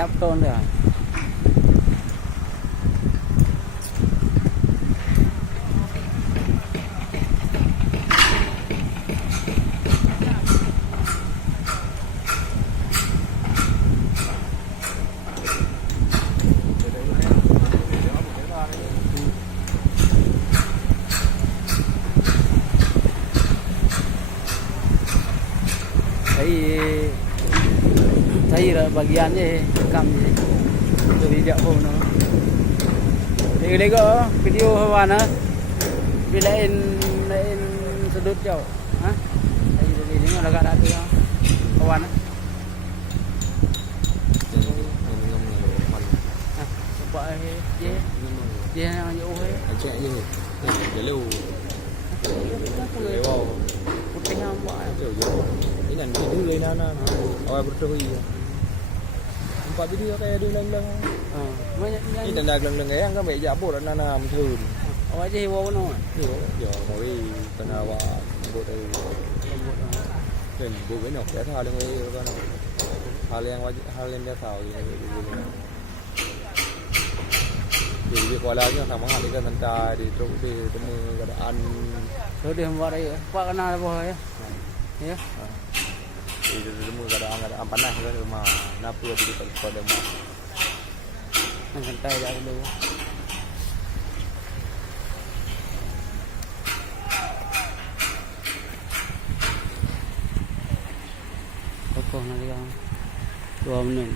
Nyap ton dia. Thấy bagian je kam je tu video pun no dia go video hawana bila in sudut jauh ha ai ni ngah agak ada hawana apa je yang yo he chạy như cái lều lều putih hamba kiểu ini nanti dulu ini anak awal bertuhi empat video kayak dulu leng ini tanda leng yang kan meja bột là nam thường awal je wo no giờ mỗi tanda awal bột đây lên bột cái nọc để thao lên cái con thao lên để thao thì việc gọi là như thằng món ăn đi cái thanh tra đi trụ đi tụi mình gọi là ăn rồi đi vào đây qua cái nào rồi nhé thì tụi mình gọi là ăn bánh này rồi mà na pua đi còn được mà ăn thanh tay ra đâu có con này không 2 menit